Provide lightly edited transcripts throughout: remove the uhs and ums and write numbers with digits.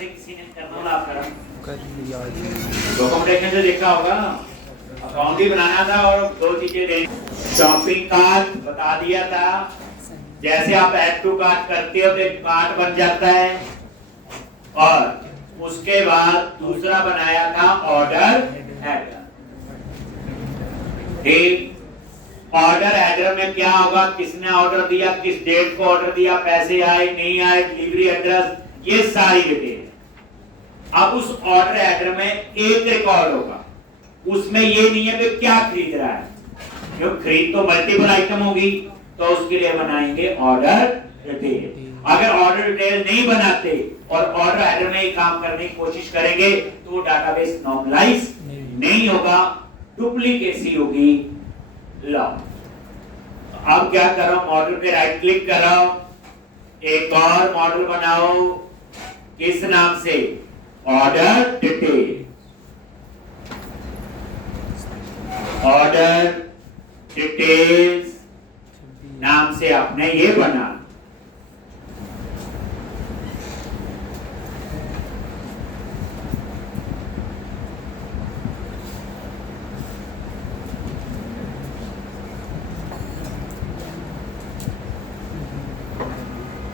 से किसी ने करना होगा आप कर लिया जी। डॉक्यूमेंटेशन से देखा होगा अकाउंट भी बनाना था और दो चीजें देनी। शॉपिंग कार्ट बता दिया था, जैसे आप ऐड टू कार्ट करते हो तो एक कार्ट बन जाता है, और उसके बाद दूसरा बनाया था ऑर्डर हेडर। ठीक, ऑर्डर हेडर में क्या होगा, किसने ऑर्डर दिया, किस डेट को ऑर्डर दिया, पैसे आए नहीं आए, डिलीवरी एड्रेस, ये सारी डिटेल। अब उस ऑर्डर हेडर में एक रिकॉर्ड होगा, उसमें ये नहीं है कि क्या खरीद रहा है, क्यों खरीद तो मल्टीपल आइटम होगी, तो उसके लिए बनाएंगे ऑर्डर डिटेल। अगर ऑर्डर डिटेल नहीं बनाते और ऑर्डर हेडर में ही काम करने की कोशिश करेंगे तो वो डाटाबेस नॉर्मलाइज नहीं होगा, डुप्लीकेसी होगी। लो अब क्या करो, मॉडल पे राइट क्लिक करो, एक और मॉडल बनाओ, किस नाम से, ऑर्डर डिटेल। ऑर्डर डिटेल्स नाम से आपने ये बना।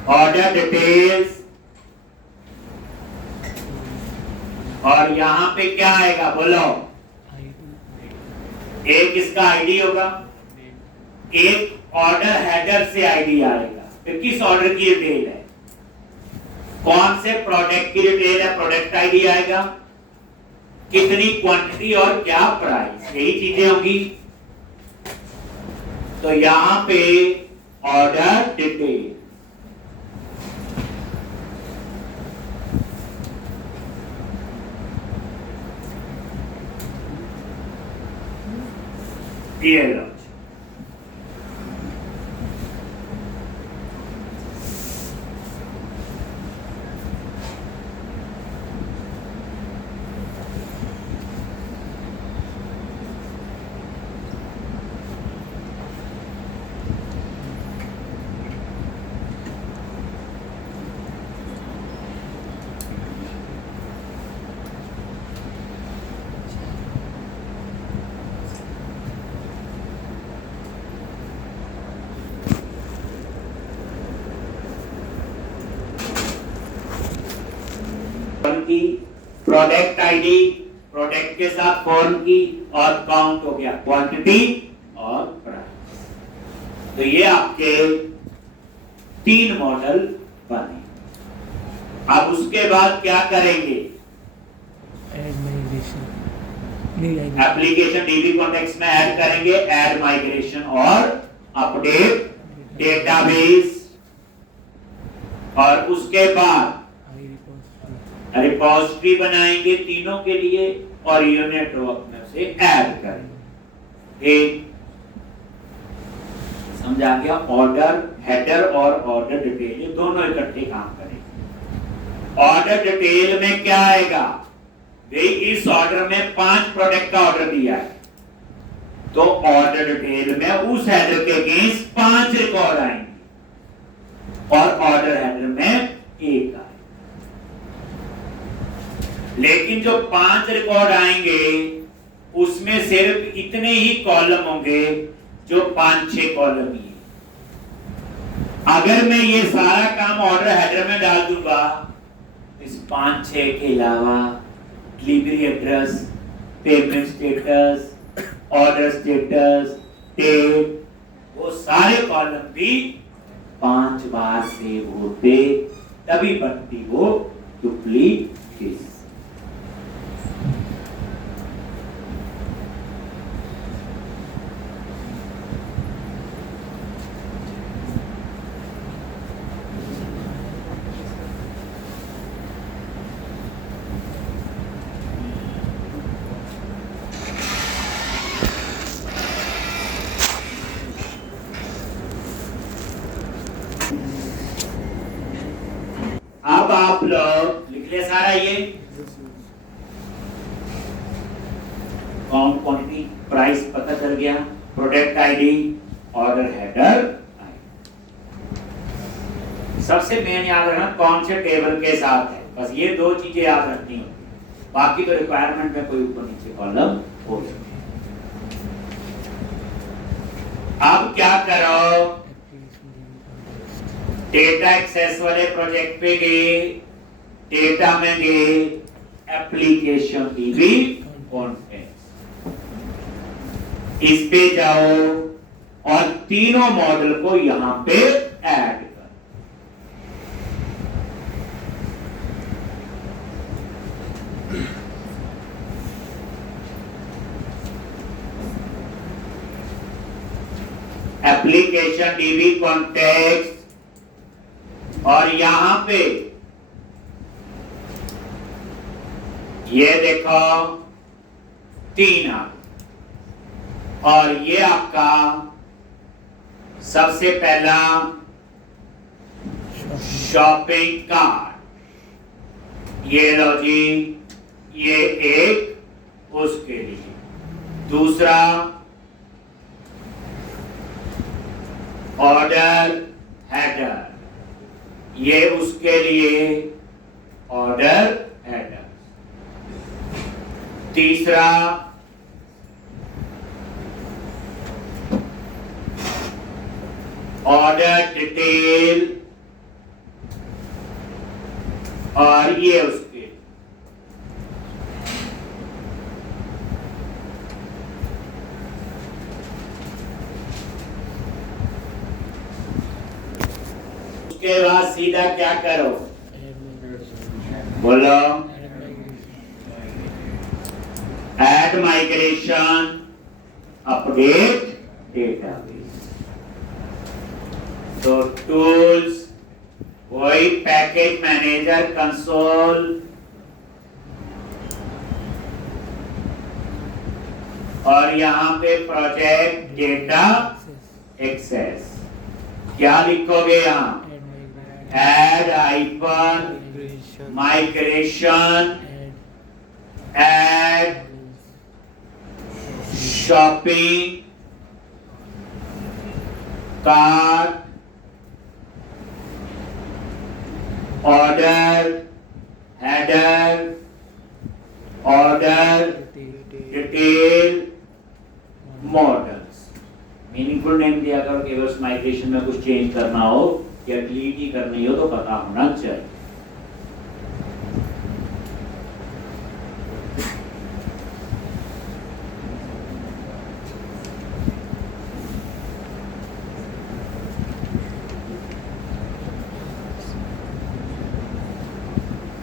ऑर्डर डिटेल्स, और यहां पे क्या आएगा बोलो, एक इसका आईडी होगा, एक ऑर्डर हेडर से आईडी आएगा, फिर किस ऑर्डर की डिटेल है, कौन से प्रोडक्ट की डिटेल है, प्रोडक्ट आईडी आएगा, कितनी क्वांटिटी और क्या प्राइस, यही चीजें होंगी। तो यहां पे ऑर्डर डिटेल, ये लो की, प्रोडक्ट आईडी, प्रोडक्ट के साथ फॉर्म की, और काउंट हो गया, क्वांटिटी और प्राइस। तो ये आपके 3 मॉडल बने। अब उसके बाद क्या करेंगे, एप्लीकेशन डीबी कॉन्टेक्स्ट में ऐड करेंगे, ऐड माइग्रेशन और अपडेट डेटाबेस, और उसके बाद रिपोजिटरी बनाएंगे तीनों के लिए, और यूनिट वर्क में से ऐड करेंगे। समझा गया, ऑर्डर हेडर और ऑर्डर डिटेल ये दोनों इकट्ठे काम करेंगे। ऑर्डर डिटेल में क्या आएगा, वे इस ऑर्डर में 5 प्रोडक्ट का ऑर्डर दिया है, तो ऑर्डर डिटेल में उस हेडर के अगेंस्ट 5 रिकॉर्ड आएंगे, और ऑर्डर हेडर में 1 आएगा। लेकिन जो 5 रिकॉर्ड आएंगे उसमें सिर्फ इतने ही कॉलम होंगे जो 5-6 कॉलम ही। अगर मैं ये सारा काम ऑर्डर हेडर में डाल दूंगा, इस 5-6 के अलावा delivery address, payment status, order status, date, वो सारे कॉलम भी 5 बार सेव होते, तभी बनती वो डुप्लीकेट। अब आप लोग लिख ले सारा ये काउंट, क्वांटिटी, प्राइस पता चल गया, प्रोडक्ट आईडी, ऑर्डर हेडर। सबसे मेन याद रखना कौन से टेबल के साथ है, बस ये दो चीजें याद रखनी होगी, बाकी तो रिक्वायरमेंट में कोई ऊपर नीचे कॉलम हो सकता है। अब क्या करो, डेटा एक्सेस वाले प्रोजेक्ट पे गए, डेटा में गए, एप्लीकेशन डीबी कॉन्टेक्स्ट, इस पे जाओ और तीनों मॉडल को यहां पे ऐड कर। एप्लीकेशन डीबी कॉन्टेक्स्ट, और यहां पे ये देखो 3 और ये आपका सबसे पहला शॉपिंग कार्ट, ये लो जी, ये एक उसके लिए, दूसरा ऑर्डर हेडर, ये उसके लिए ऑर्डर हेडर, तीसरा ऑर्डर डिटेल, और ये उसके उसके बाद सीधा क्या करो, बोलो, ऐड माइग्रेशन अपडेट डेटाबेस। तो टूल्स, वही पैकेज मैनेजर कंसोल, और यहां पे प्रोजेक्ट डेटा एक्सेस, क्या लिखोगे यहां, add icon migration, add shopping cart, order header, order detail, models. Meaningful name दिया करो, केवल माइग्रेशन में कुछ चेंज करना हो या डिलीट ही करनी हो तो पता होना चाहिए।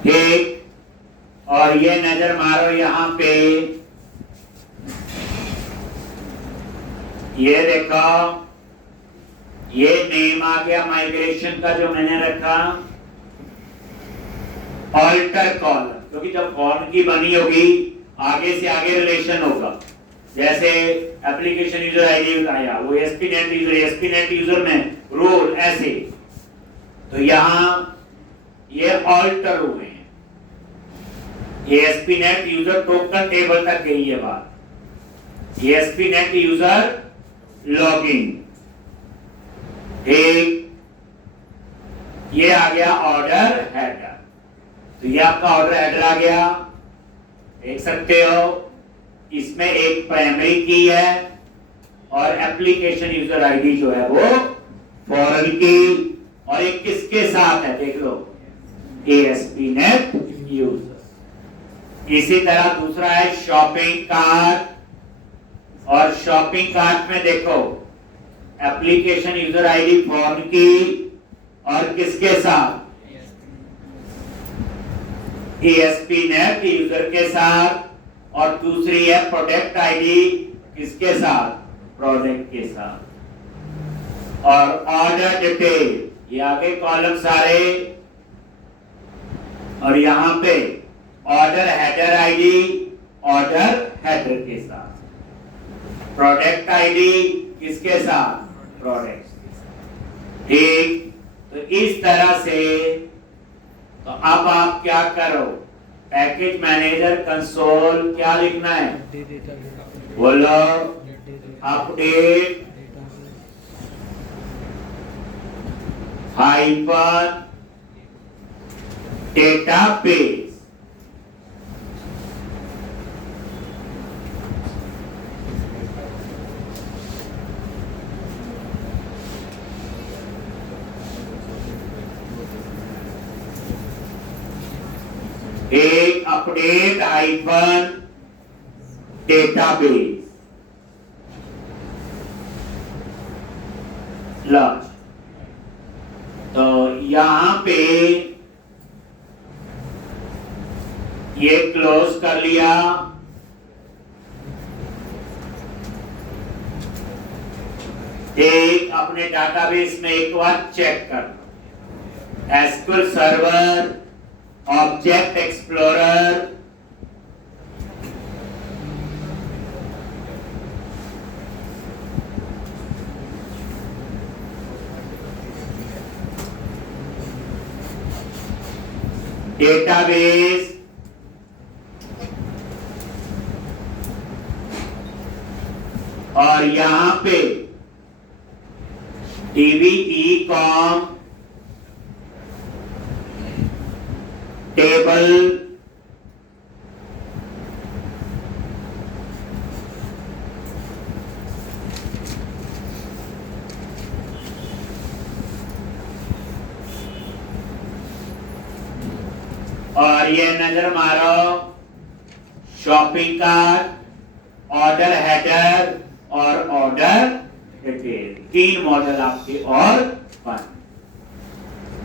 ठीक, और ये नजर मारो यहां पे, ये देखो, ये नेम आ गया माइग्रेशन का जो मैंने रखा, ऑल्टर कॉलम, क्योंकि जब कॉलम की बनी होगी आगे से आगे रिलेशन होगा, जैसे एप्लीकेशन यूजर आईडी बताया, वो एसपीनेट यूजर में रोल ऐसे, तो यहां ये ऑल्टर हुए हैं, ये एसपीनेट यूजर टोकन टेबल तक गई है बात, ये एसपीनेट यूजर लॉगिन, ठीक, ये आ गया ऑर्डर हेडर, तो ये आपका ऑर्डर हेडर आ गया, देख सकते हो, इसमें एक प्राइमरी की है और एप्लीकेशन यूजर आईडी जो है वो फॉरेन की, और एक किसके साथ है देख लो, एएसपीनेट यूजर। इसी तरह दूसरा है शॉपिंग कार्ट, और शॉपिंग कार्ट में देखो एप्लीकेशन यूजर आईडी फॉर्म की और किसके साथ, एएसपीनेट यूजर के साथ, और दूसरी है प्रोडक्ट आईडी किसके साथ, प्रोडक्ट के साथ, और ऑर्डर डिटेल, ये आगे कॉलम सारे, और यहां पे order header ID order header के साथ, प्रोडक्ट आईडी किसके साथ, प्रोडक्ट के साथ, ठीक। तो इस तरह से, तो अब आप क्या करो, पैकेज मैनेजर कंसोल क्या लिखना है, बोलो, अपडेट हाइपर डेटाबेस। एक अपडेट हाइफन डेटाबेस लॉन्च। तो यहां पे ये क्लोज कर लिया। एक अपने डाटाबेस में एक बार चेक कर SQL server, object explorer, database, और यहां पे डीबीई कॉम टेबल, और ये नजर मारो शॉपिंग कार्ट, ऑर्डर हेडर और ऑर्डर डिटेल। 3 मॉडल आपके और बन।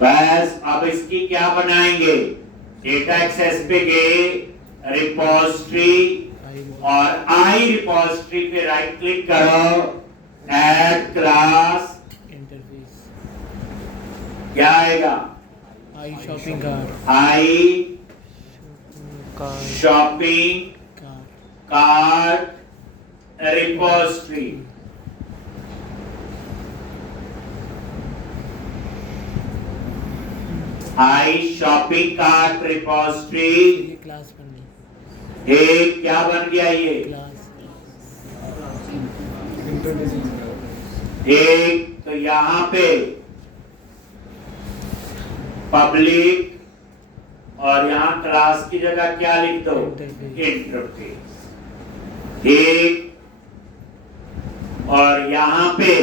बस अब इसकी क्या बनाएंगे? डेटा एक्सेस पे गए, रिपोजिटरी, और आई रिपोजिटरी पे राइट क्लिक करो, ऐड क्लास इंटरफेस। क्या आएगा? आई शॉपिंग कार्ट। आई कार्ट शॉपिंग कार्ट रिपोजिटरी। आई शॉपिंग कार्ट रिपोजिटरी। ये क्लास बन गई। एक क्या बन गया? ये क्लास। एक तो यहां पे पब्लिक, और यहां क्लास की जगह क्या लिख दो? इंटरफेस। एक, और यहां पे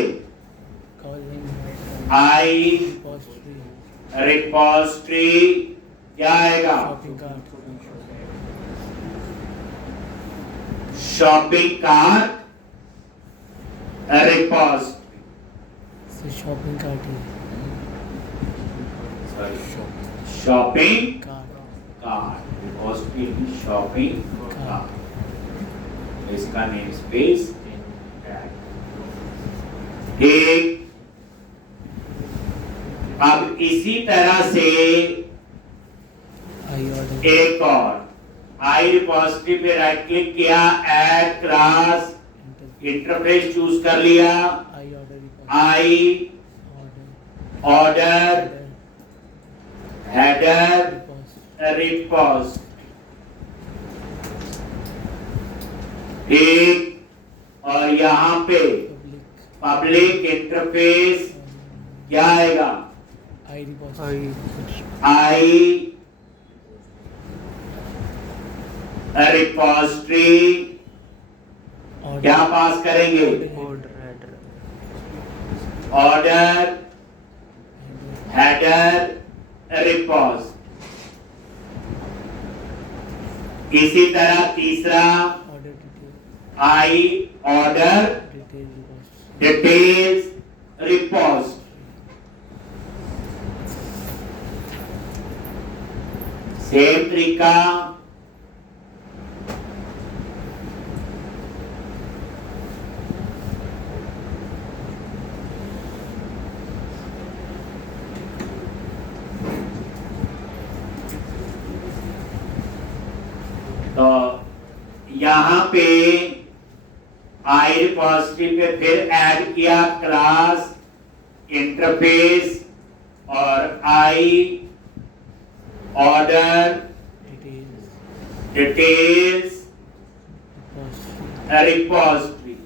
आई रिपोजिटरी क्या आएगा? Shopping cart. Shopping cart repository. से शॉपिंग कार्ट ही shopping cart. Cart repository shopping cart. इसका नेम स्पेस एक। अब इसी तरह से आई ऑर्डर। एक और आई रिपोजिटरी पे राइट क्लिक किया, ऐड क्लास, इंटरफेस चूज कर लिया, I order. I order header repository. एक, और यहां पे पब्लिक इंटरफेस क्या आएगा? आई रिपोजिटरी। आई रिपोजिटरी क्या पास करेंगे? Order header repository. इसी तरह तीसरा ऑर्डर डिटेल। आई order detail repository. Details repository. Same तरीका तो यहां पे आई रिपोजिटरी पे फिर ऐड किया क्लास, इंटरफेस, और I order details repository.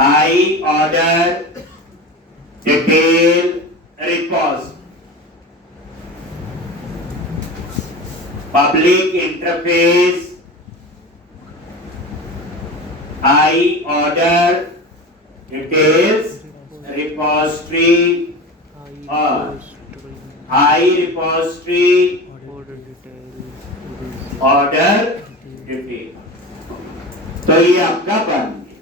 I order detail repository, public interface, I order details repository और I repository order detail order detail. तो ये आपका बन गया।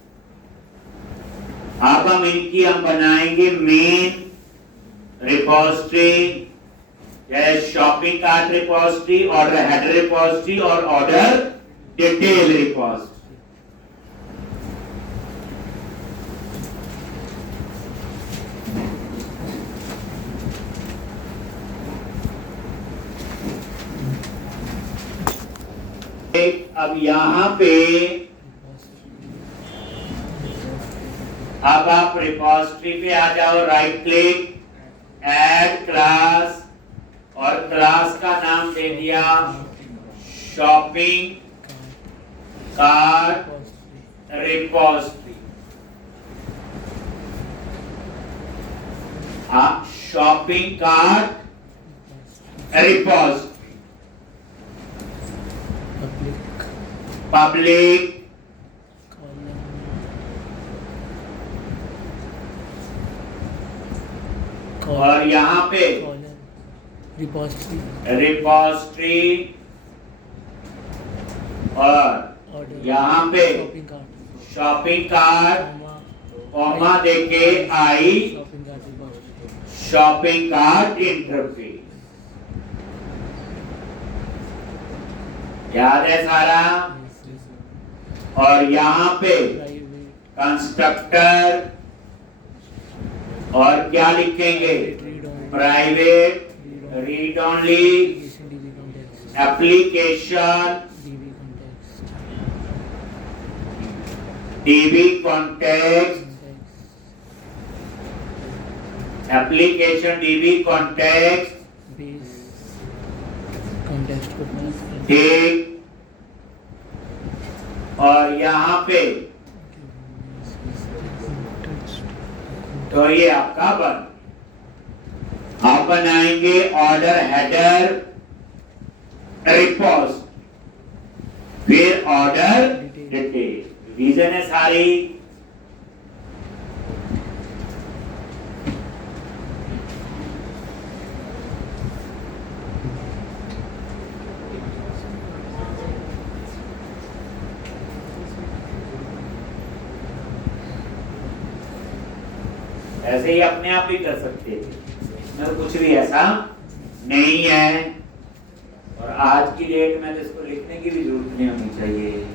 अब हम बनाएंगे main repository, shopping cart repository, order header repository और ऑर्डर डिटेल रिपोजिटरी। अब यहां पे अब आप रिपोजिटरी पे आ जाओ, राइट क्लिक, ऐड क्लास और क्लास का नाम दे दिया शॉपिंग कार्ट रिपोजिटरी। आप शॉपिंग कार्ट रिपोजिटरी, पब्लिक और यहाँ पे रिपोजिटरी और यहाँ पे शॉपिंग कार्ट कॉमा देके आई शॉपिंग कार्ट इंटरफेस। याद है सारा? और यहाँ पे कंस्ट्रक्टर और क्या लिखेंगे? Private read only application DB context, application DB context ठीक। और यहाँ पे तो ये आपका बन। आप बनाएंगे ऑर्डर हेडर रिपोज, फिर ऑर्डर डिटेल। रीजन है सारी। ऐसे ही अपने आप भी कर सकते थे, इसमें कुछ भी ऐसा नहीं है। और आज की डेट में तो इसको लिखने की भी जरूरत नहीं होनी चाहिए।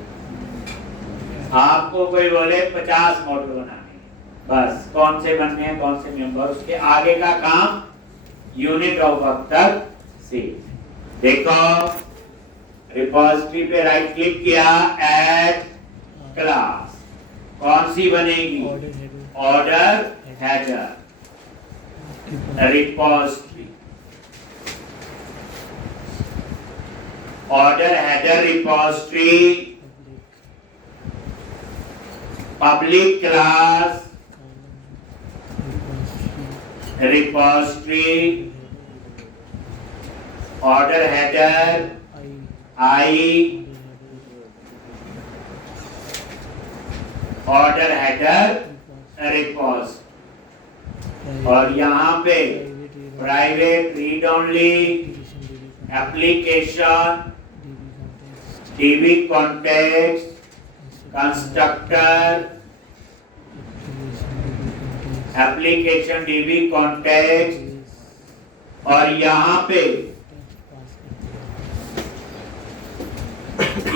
आपको कोई बोले 50 मॉडल बनाने, बस कौन से बनने हैं, कौन से मेंबर, उसके आगे का काम यूनिट ऑफ वर्क तक से। देखो रिपोजिटरी पे राइट क्लिक किया, ऐड क्लास, कौन सी बनेगी? Order header repository, order header repository, public class repository, order header आई ऑर्डर हेडर रिपोजिटरी। और यहाँ पे private read only application DB context constructor application DB context और यहाँ पे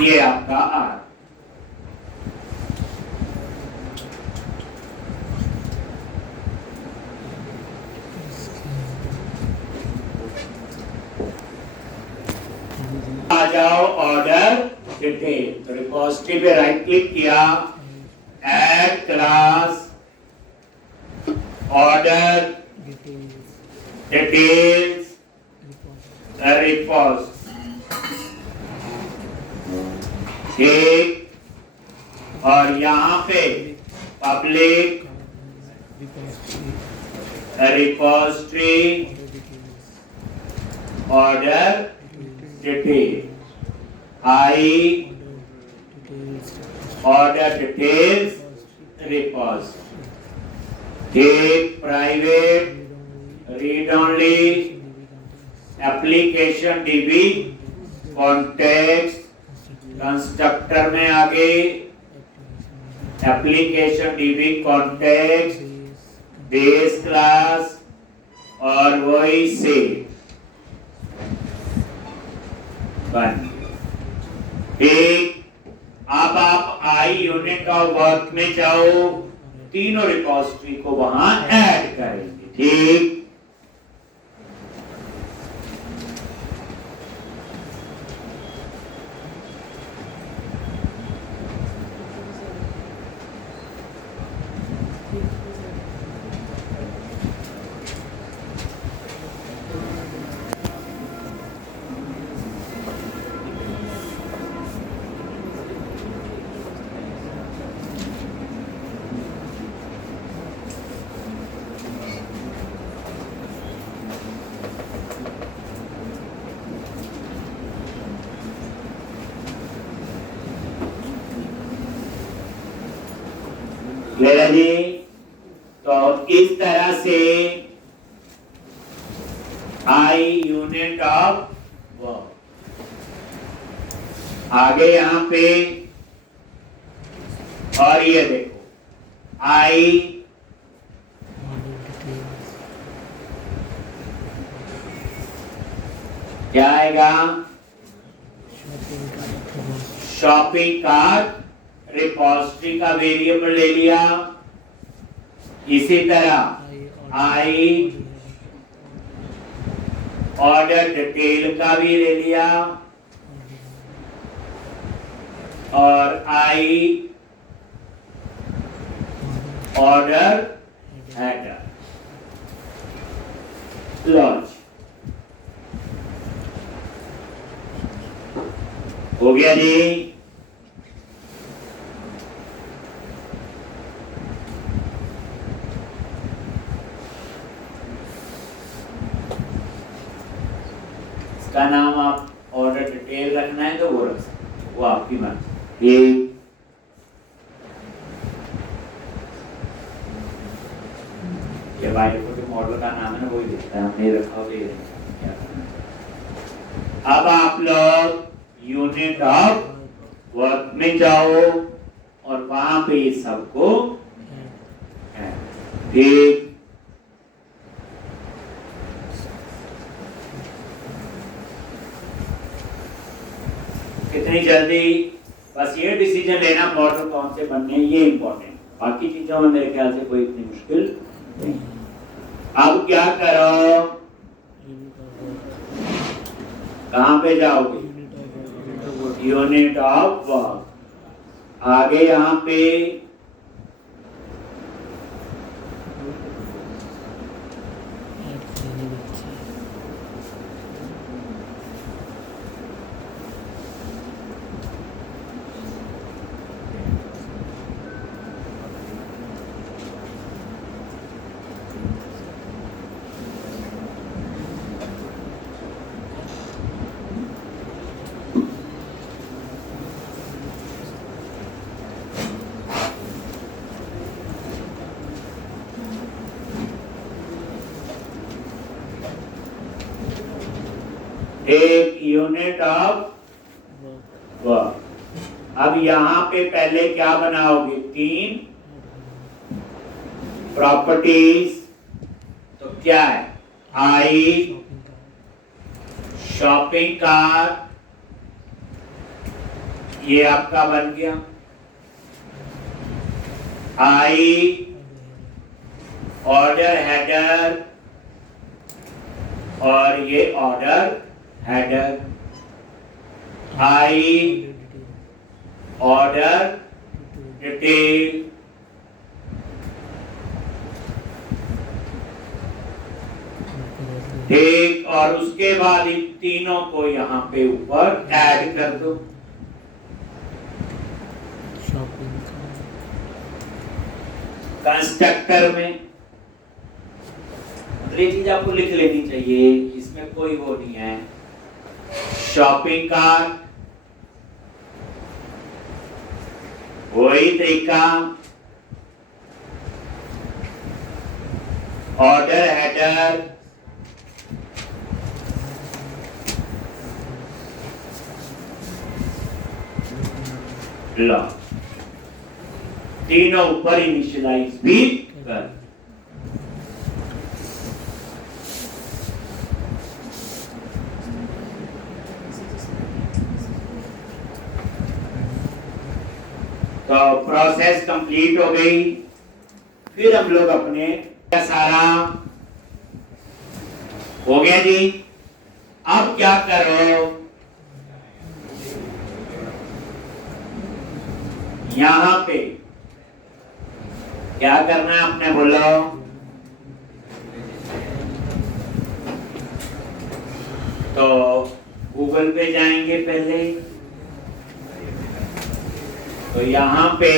ये आपका आर। आ जाओ ऑर्डर डिटेल, तो रिपोजिटरी पे राइट क्लिक किया, add class order details repose ठीक। और यहाँ पे पब्लिक रिपोजिटरी ऑर्डर डिटेल, आई order details repository, take private read only application DB context, constructor में आगे application DB context base class और वही से बन। ठीक, अब आप आई यूनिट ऑफ वर्क में जाओ, तीनों रिपोजिटरी को वहां ऐड करेंगे। ठीक, क्लियर है जी? तो इस तरह से आई यूनिट ऑफ वर्क, आगे यहां पे और ये देखो आई क्या आएगा, शॉपिंग कार्ट रिपोजिटरी का वेरिएबल ले लिया। इसी तरह आई ऑर्डर डिटेल का भी ले लिया और आई ऑर्डर हेडर लॉन्च हो गया जी। का नाम आप ऑर्डर डिटेल रखना है तो वो रख सकते हो, वो आपकी मर्जी। ये बाय डिफॉल्ट मॉडल का नाम है ना, वही लिखता है, हमने रखा हुआ है। अब आप लोग यूनिट ऑफ वर्क में जाओ और वहां पे सबको ठीक, कितनी जल्दी, बस ये डिसीजन लेना मॉडल कौन से बनने हैं, ये इंपॉर्टेंट। बाकी चीजों में मेरे ख्याल से कोई इतनी मुश्किल नहीं। अब क्या करो, कहां पे जाओगे, यूनिट ऑफ वर्क, आगे यहां पे एक यूनिट ऑफ वर्क। अब यहां पे पहले क्या बनाओगे, 3 प्रॉपर्टीज। तो क्या है, आई शॉपिंग कार्ट, ये आपका बन गया। आई ऑर्डर हेडर और ये ऑर्डर हेडर, आई ऑर्डर डिटेल, ठीक, और उसके बाद इन तीनों को यहां पे ऊपर ऐड कर दो। कंस्ट्रक्टर में तो ये चीज आपको लिख लेनी चाहिए, इसमें कोई वो नहीं है। शॉपिंग कार्ट, वही तरीका, ऑर्डर हेडर, लो तीनों ऊपर इनिशियलाइज भी कर। तो प्रोसेस कंप्लीट हो गई। फिर हम लोग अपने सारा हो गया जी। अब क्या करो, यहां पे क्या करना है आपने बोलो, तो गूगल पे जाएंगे पहले, तो यहां पे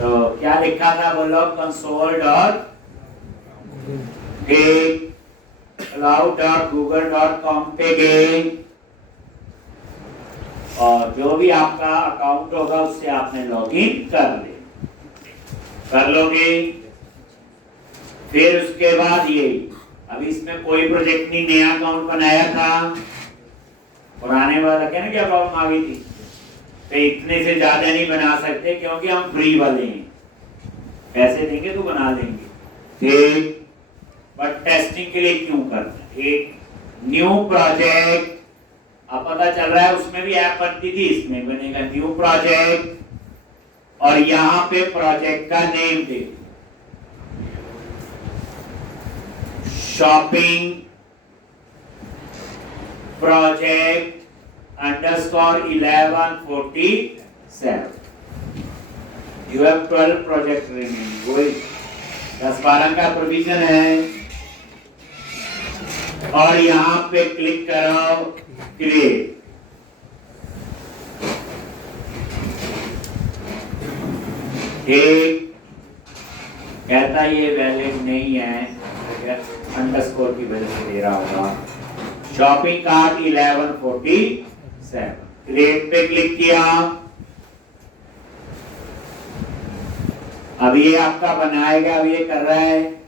तो क्या लिखा था बोलो, कंसोल डॉट cloud.google.com पे गए और जो भी आपका अकाउंट होगा उससे आपने लॉगिन कर लोगे। फिर उसके बाद ये अभी इसमें कोई प्रोजेक्ट नहीं, नया अकाउंट बनाया था, पुराने वाला क्या ना क्या प्रॉब्लम आ गई थी, तो इतने से ज्यादा नहीं बना सकते क्योंकि हम फ्री वाले हैं, पैसे देंगे तो बना देंगे, ठीक। बट टेस्टिंग के लिए क्यों करते हैं, एक न्यू प्रोजेक्ट, अब पता चल रहा है उसमें भी ऐप बनती थी, इसमें बनेगा न्यू प्रोजेक्ट और यहां पे प्रोजेक्ट का name they, shopping project _1147। You have 12 project remaining, वही 10-12 का प्रोविजन है। और यहां पे क्लिक करो क्रिएट, ठीक, कहता ये वैलिड नहीं है, अंडरस्कोर की वजह से दे रहा होगा। शॉपिंग कार्ट 1147, क्रिएट पे क्लिक किया, अब ये आपका बनाएगा, अब ये कर रहा है,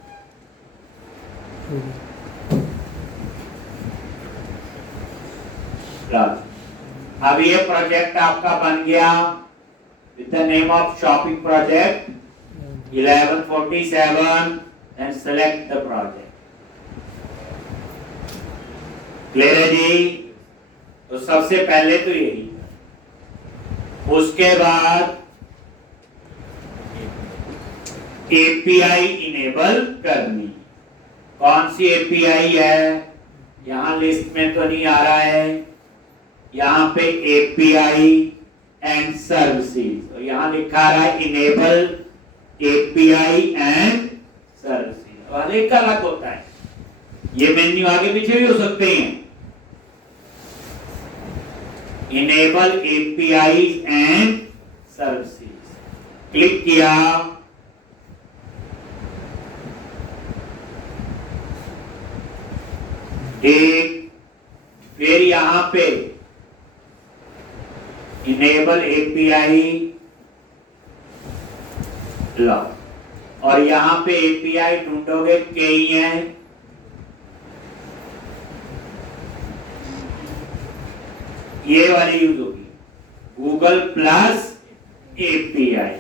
अब ये प्रोजेक्ट आपका बन गया with the name of shopping project 1147 and select the project. Clear है जी? तो सबसे पहले तो यही, उसके बाद एपीआई इनेबल करनी। कौन सी एपीआई है, यहां लिस्ट में तो नहीं आ रहा है, यहां पे एपीआई एंड सर्विसेज, तो यहां लिखा रहा है इनेबल एपीआई एंड सर्विसेज, वाले का अलग होता है, ये मेन्यू आगे पीछे भी हो सकते हैं। Enable API and services, click किया, एक, फिर यहां पे इनेबल एपीआई लो, और यहां पे एपीआई ढूंढोगे कई है, ये वाली यूज होगी Google plus API.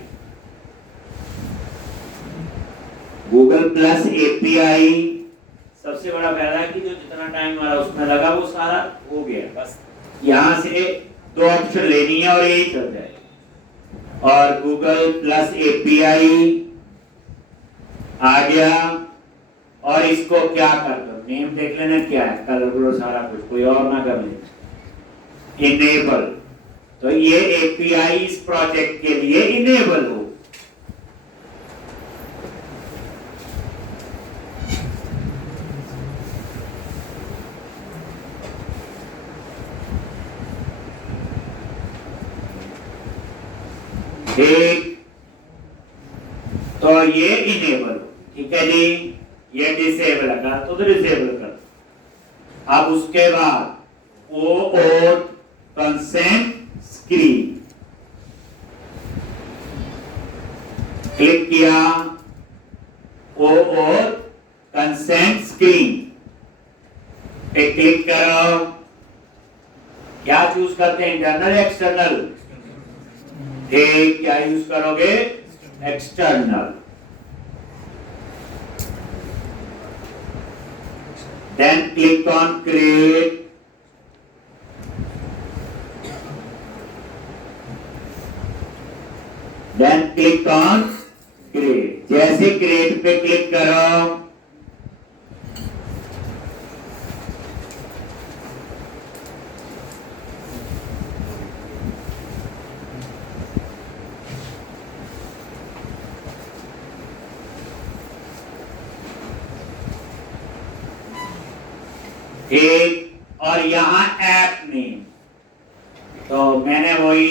Google plus API सबसे बड़ा फायदा है कि जो जितना टाइम हमारा उसमें लगा वो सारा हो गया, बस यहां से 2 ऑप्शन लेनी है और यही चल जाए। और गूगल प्लस एपीआई आ गया। और इसको क्या कर दो, नेम देख लेना क्या है, कलर करो सारा कुछ, कोई और ना कर ले। इनेबल, तो ये एपीआई इस प्रोजेक्ट के लिए इनेबल हो। ठीक, तो ये इनेबल, ठीक है जी। ये डिसेबल कर तो डिसेबल कर। अब उसके बाद ओ ओथ कंसेंट स्क्रीन क्लिक किया, ओ ओथ कंसेंट स्क्रीन पे क्लिक करो। क्या चूज करते हैं, इंटरनल एक्सटर्नल? ठीक, क्या यूज करोगे, external. Then click on create. Then click on create. जैसे create पे क्लिक करो, ठीक, और यहां ऐप नेम, तो मैंने वही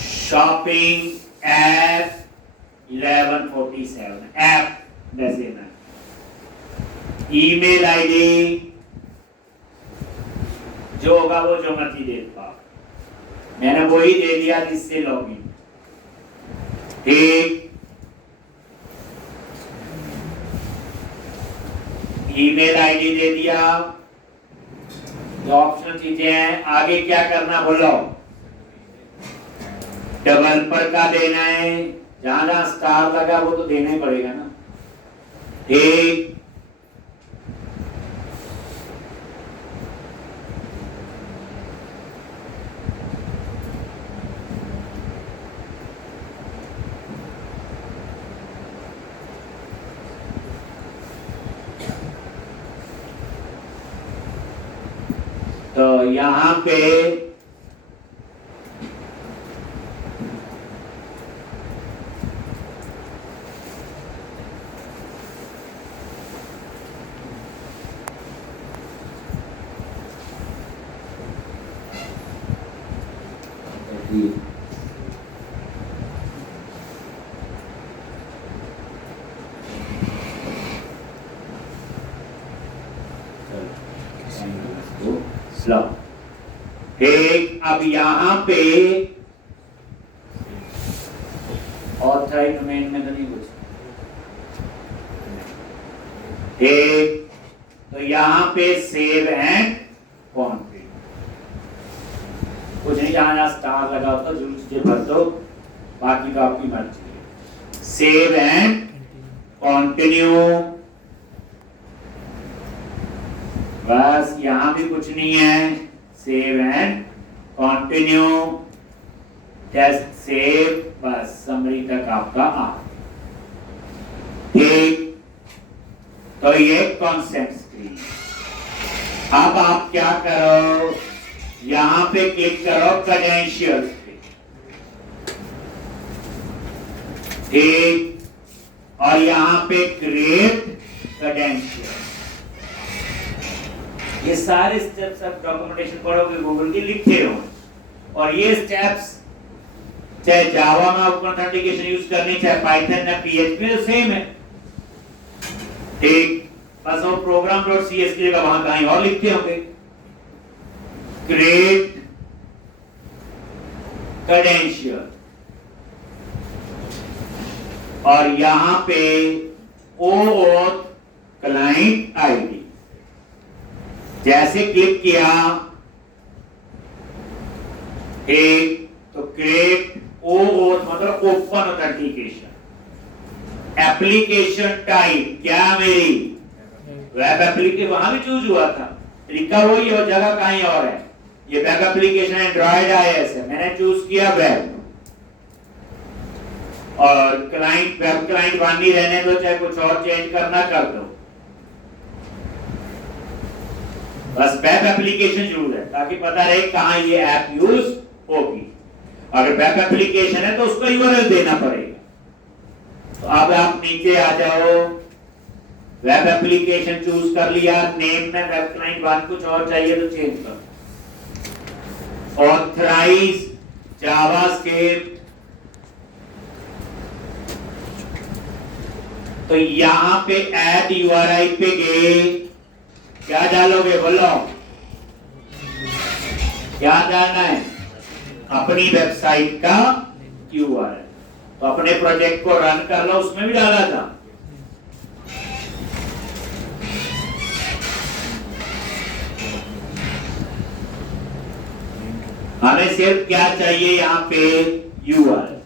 शॉपिंग ऐप 1147 ऐप जैसे ना। ईमेल आईडी जो होगा वो जो मर्जी दे पाओ, मैंने वही दे दिया जिससे लॉगिन। ठीक, ईमेल आईडी दे दिया, जो ऑप्शनल चीजें हैं। आगे क्या करना बोलो, डेवलपर का देना है, जहां जहां स्टार लगा वो तो देना ही पड़ेगा ना। ठीक, तो यहां पे ठीक, अब यहां पे ऑथराइज्ड डोमेन में तो नहीं कुछ। ठीक, तो यहां पे सेव एंड कॉन्फिग, कुछ नहीं, जहां जहां स्टार लगा होता जो चीजें भर दो, बाकी तो आपकी मर्जी है। सेव एंड कंटिन्यू, बस यहां भी कुछ नहीं है। Save and continue, just save, बस समरी तक आपका आ। ठीक, तो ये कॉन्सेप्ट स्क्रीन। अब आप क्या करो, यहां पे क्लिक करो क्रेडेंशियल्स पे। ठीक, और यहां पे क्रिएट क्रेडेंशियल। ये सारे स्टेप्स आप डॉक्यूमेंटेशन पढ़ोगे गूगल की, लिखे हो। और ये स्टेप्स चाहे जावा में आपको ऑथेंटिकेशन यूज करनी, चाहे पाइथन या पीएचपी में, सेम है। ठीक, बस वो program.cs की जगह वहां कहीं और लिखते होंगे। क्रिएट क्रेडेंशियल, और यहां पे ओऑथ क्लाइंट आईडी, जैसे क्लिक किया, ठीक, तो क्रिएट ओऑथ मतलब ओपन ऑथेंटिकेशन। एप्लीकेशन टाइप क्या मेरी वेब एप्लीकेशन, वहां भी चूज हुआ था, तरीका वही है, जगह कहीं और है। ये वेब एप्लीकेशन एंड्रॉइड आईओएस है, मैंने चूज किया वेब। और क्लाइंट वेब क्लाइंट 1 ही रहने दो, चाहे कुछ और चेंज करना कर दो, बस वेब एप्लीकेशन जरूर है ताकि पता रहे कहां ये ऐप यूज होगी। अगर वेब एप्लीकेशन है तो उसको यूआरएल देना पड़ेगा। तो अब आप नीचे आ जाओ, वेब एप्लीकेशन चूज कर लिया, नेम में वेब क्लाइंट 1 कुछ और चाहिए तो चेंज करो। ऑथराइज जावास्क्रिप्ट, तो यहां पे ऐड यूआरआई पे गए, क्या डालोगे बोलो, क्या डालना है, अपनी वेबसाइट का यूआरएल। तो अपने प्रोजेक्ट को रन कर लो, उसमें भी डाला था। हमें सिर्फ क्या चाहिए यहां पे, यूआरएल।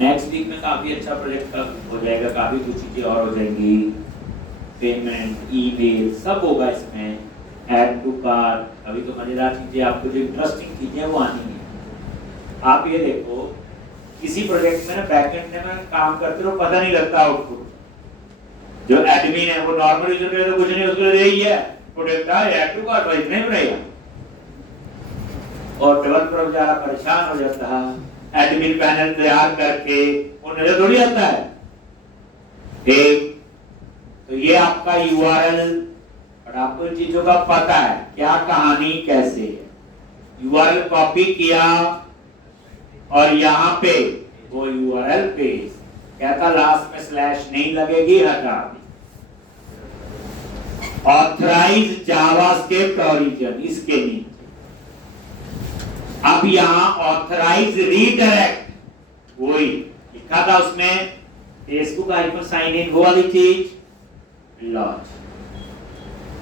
नेक्स्ट वीक में काफी अच्छा प्रोजेक्ट हो जाएगा, काफी कुछ चीजें और हो जाएंगी, पेमेंट, ईमेल सब होगा इसमें, ऐड टू कार्ट। अभी तो मजेदार चीजें, आपको जो इंटरेस्टिंग चीजें वो आनी है। आप ये देखो, किसी प्रोजेक्ट में ना बैकएंड में काम करते रहो, पता नहीं लगता आउटपुट। जो एडमिन है वो नॉर्मल यूजर के लिए तो कुछ नहीं, उसके लिए यही है, वो देखता है ऐड टू कार्ट वाइज नहीं बनेगा, और डेवलपर बेचारा परेशान हो जाता है। एडमिन पैनल तैयार करके वो नजर थोड़ी आता है। ठीक, तो ये आपका यूआरएल, और आपको इन चीजों का पता है क्या कहानी कैसे है। यूआरएल कॉपी किया और यहाँ पे वो यूआरएल पेस्ट, कहता लास्ट में स्लैश नहीं लगेगी, हटा दी। ऑथराइज जावास्क्रिप्ट ओरिजिन, इसके नीचे अब यहां ऑथराइज रीडायरेक्ट, वही लिखा था उसमें, फेसबुक आइकन साइन इन वो वाली चीज लॉन्च।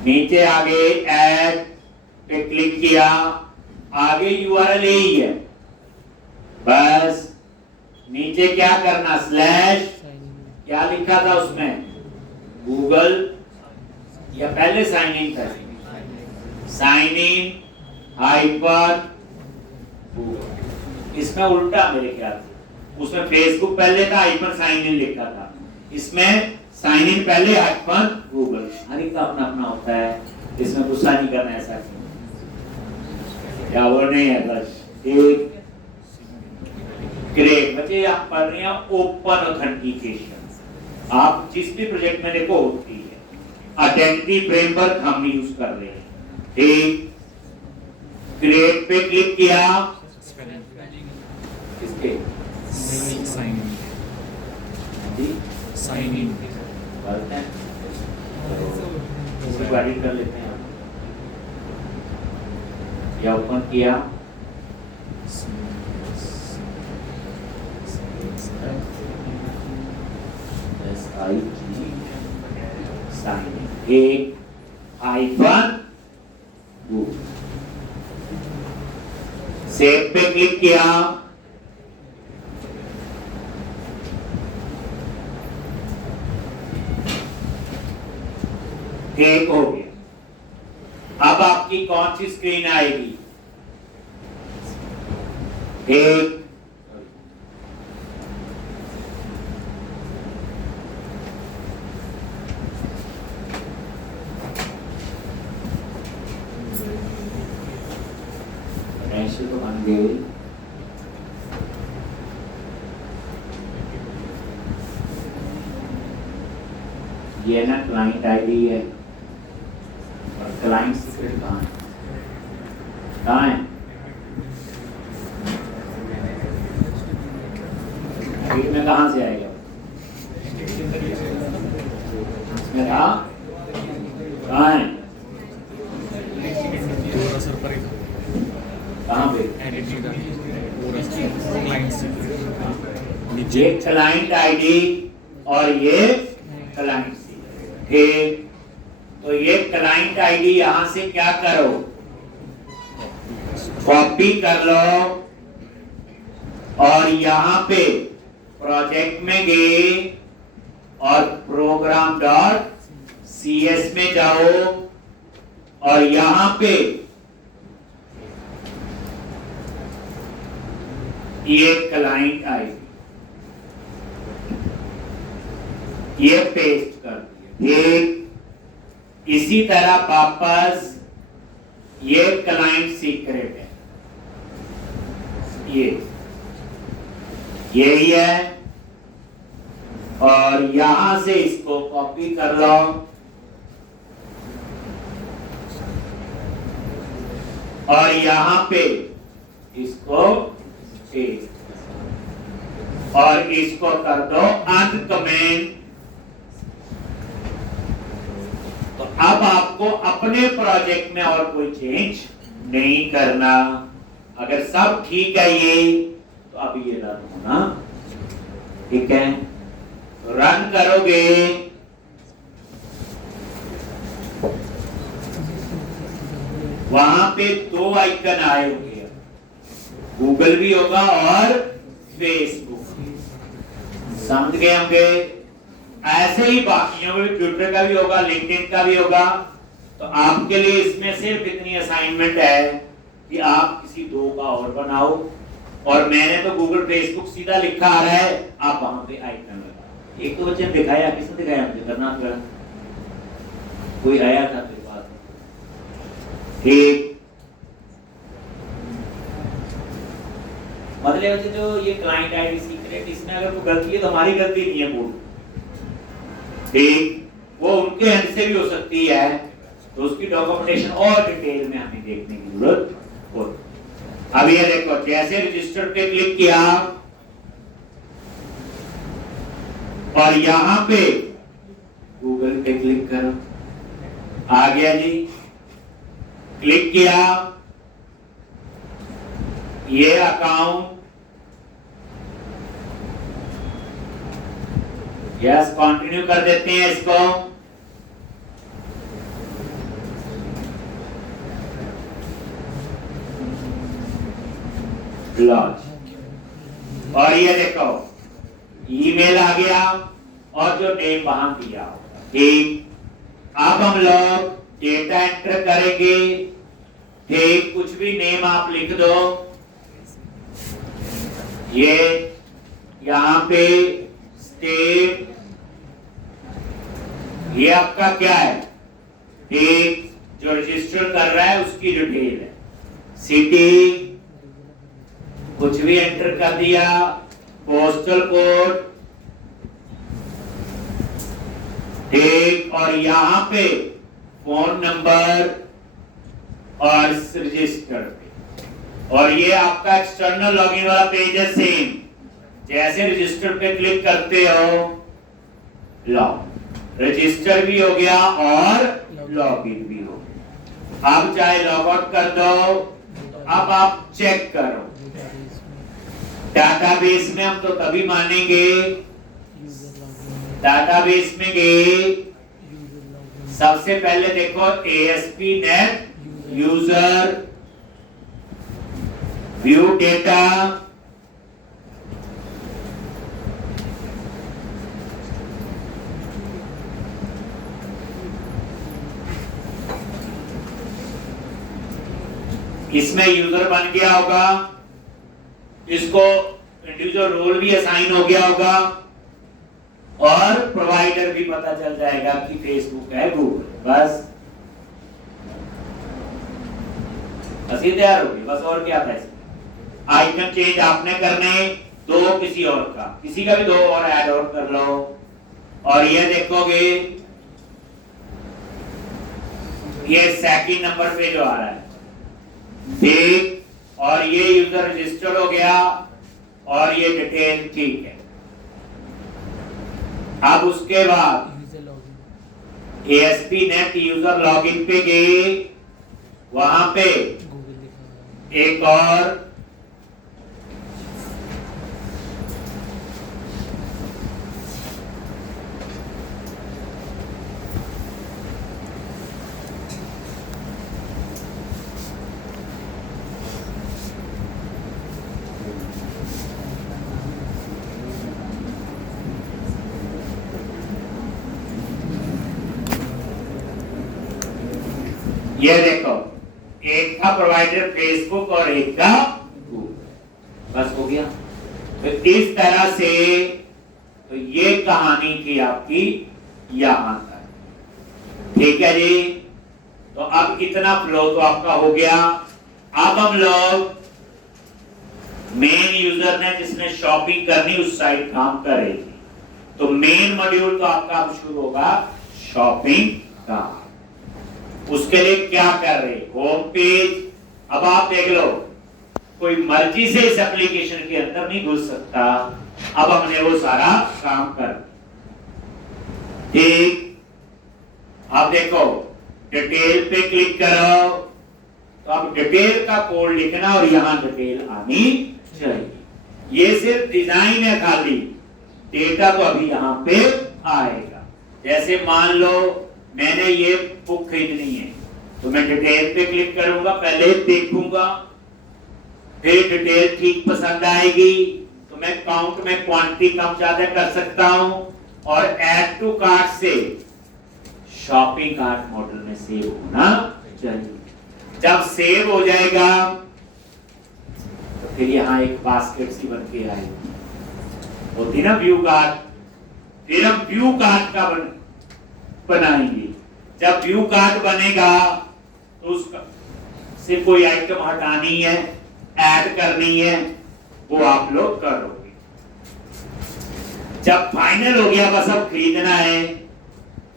नीचे आगे ऐड पे क्लिक किया, आगे यूआरएल यही है, बस नीचे क्या करना, स्लैश, क्या लिखा था उसमें, गूगल, या पहले साइन इन था, साइन इन हाइपर, इसमें उल्टा मेरे ख्याल से, उसमें फेसबुक पहले था, हाइपर साइन इन लिखा था, इसमें साइन इन पहले, हाइपर गूगल। हर एक का अपना अपना होता है, इसमें गुस्सा नहीं करना, ऐसा क्यों, क्या वो नहीं है, बस एक ग्रेट। बच्चे आप पढ़ रहे हैं ओपन ऑथेंटिकेशन, आप जिस भी प्रोजेक्ट में देखो होती है, आइडेंटिटी फ्रेमवर्क हम यूज कर रहे हैं। ठीक, क्रिएट पे क्लिक किया, किसके, साइन इन करते हैं, इसको एडिट कर लेते हैं, या ओपन किया, sign in, hyphen Google, save पे क्लिक किया, ठीक हो गया। अब आपकी कौन सी स्क्रीन आएगी, एक तो बन गई, ये ना क्लाइंट आईडी है, और क्लाइंट सीक्रेट कहाँ है, कहाँ है, में कहाँ से आएगा, इसमें था, कहाँ है, कहाँ पे, ये क्लाइंट आईडी और ये क्लाइंट, ठीक। तो ये क्लाइंट आईडी यहां से क्या करो, कॉपी कर लो, और यहां पे प्रोजेक्ट में गए और प्रोग्राम डॉट CS में जाओ, और यहां पे ये क्लाइंट आईडी, ये पेस्ट कर दिया। ठीक इसी तरह वापस ये क्लाइंट सीक्रेट है, यही है, और यहां से इसको कॉपी कर लो और यहां पे इसको पेस्ट और इसको कर दो अनकमेंट। तो अब आपको अपने प्रोजेक्ट में और कोई चेंज नहीं करना। अगर सब ठीक है ये, तो अब ये रन होना ठीक है। तो रन करोगे वहां पे दो आइकन आए होंगे, गूगल भी होगा और फेसबुक, समझ गए होंगे। ऐसे ही बाकियों में ट्विटर का भी होगा, लिंक्डइन का भी होगा। तो आपके लिए इसमें सिर्फ इतनी असाइनमेंट है कि आप किसी दो का और बनाओ, और मैंने तो गूगल फेसबुक सीधा लिखा आ रहा है, आप वहां पे आइकन लगाओ। एक तो बच्चे दिखाया, किसने दिखाया मुझे, करना कोई आया था मेरे पास, ठीक। मतलब जो ये क्लाइंट आईडी सीक्रेट, इसमें अगर कोई गलती है तो हमारी गलती नहीं है, बोल ठीक, वो उनके एंड से भी हो सकती है। तो उसकी डॉक्यूमेंटेशन और डिटेल में हमें देखने की जरूरत हो। अब ये देखो, जैसे रजिस्टर पे क्लिक किया और यहां पे गूगल पे क्लिक करो, आ गया जी। क्लिक किया, ये अकाउंट, यस कंटिन्यू कर देते हैं इसको। लॉन्च, और ये देखो ईमेल आ गया और जो नेम वहां दिया, ठीक। अब हम लोग डेटा एंटर करेंगे, ठीक, कुछ भी नेम आप लिख दो, ये यहां पे स्टेट, ये आपका क्या है, ठीक, जो रजिस्टर कर रहा है उसकी डिटेल है, सिटी कुछ भी एंटर कर दिया, पोस्टल कोड, ठीक, और यहां पे फोन नंबर और रजिस्टर पे। और ये आपका एक्सटर्नल लॉगिन वाला पेज है, सेम जैसे रजिस्टर पे क्लिक करते हो, लॉग, रजिस्टर भी हो गया और लॉगिन भी हो गया। अब चाहे लॉग आउट कर दो। अब आप चेक करो, डाटाबेस में हम तो तभी मानेंगे, डाटाबेस में गए, सबसे पहले देखो ASP.NET यूजर व्यू डेटा, इसमें यूजर बन गया होगा, इसको इंडिविजुअल रोल भी असाइन हो गया होगा, और प्रोवाइडर भी पता चल जाएगा कि फेसबुक है, गूगल, बस असली तैयार होगी, बस और क्या था। आइकन चेंज आपने करने, दो किसी और का, किसी का भी दो और ऐड और कर लो, और ये देखोगे ये सेकंड नंबर पे जो आ रहा है, ठीक, और ये यूजर रजिस्टर्ड हो गया और ये डिटेल ठीक है। अब उसके बाद ASP.NET यूजर लॉगिन पे गए, वहां पे एक और ये देखो, एक था प्रोवाइडर फेसबुक और एक था गूगल। बस हो गया। तो इस तरह से तो ये कहानी थी आपकी यहां तक, ठीक है जी। तो अब इतना फ्लो तो आपका हो गया। अब हम लोग मेन यूजर ने जिसने शॉपिंग करनी उस साइड काम कर रही थी, तो मेन मॉड्यूल तो आपका अब शुरू होगा शॉपिंग का। उसके लिए क्या कर रहे, होम पेज। अब आप देख लो, कोई मर्जी से इस एप्लीकेशन के अंदर नहीं घुस सकता। अब हमने वो सारा काम कर, ठीक। अब देखो डिटेल पे क्लिक करो, तो अब डिटेल का कोड लिखना और यहां डिटेल आनी चाहिए। ये सिर्फ डिजाइन है खाली, डेटा तो अभी यहां पे आएगा। जैसे मान लो मैंने ये बुक खरीदनी है, तो मैं डिटेल पे क्लिक करूंगा, पहले देखूंगा, फिर डिटेल ठीक पसंद आएगी तो मैं काउंट में क्वांटिटी कम ज्यादा कर सकता हूं, और ऐड टू कार्ट से शॉपिंग कार्ट मॉडल में सेव होना चाहिए। जब सेव हो जाएगा तो फिर यहां एक बास्केट सी बन के आएगी, होती ना व्यू कार्ट। फिर हम व्यू कार्ट का बनाएंगे। जब व्यू कार्ट बनेगा तो उसका से कोई आइटम हटानी है, ऐड करनी है, वो आप लोग करोगे। जब फाइनल हो गया, बस अब खरीदना है,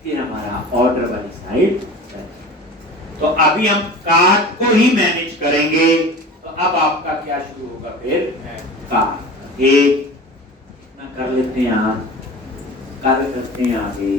फिर हमारा ऑर्डर वाली साइड। तो अभी हम कार्ट को ही मैनेज करेंगे। तो अब आपका क्या शुरू होगा, फिर कार्ट एक ना कर लेते हैं, आप कार्य करते हैं आगे।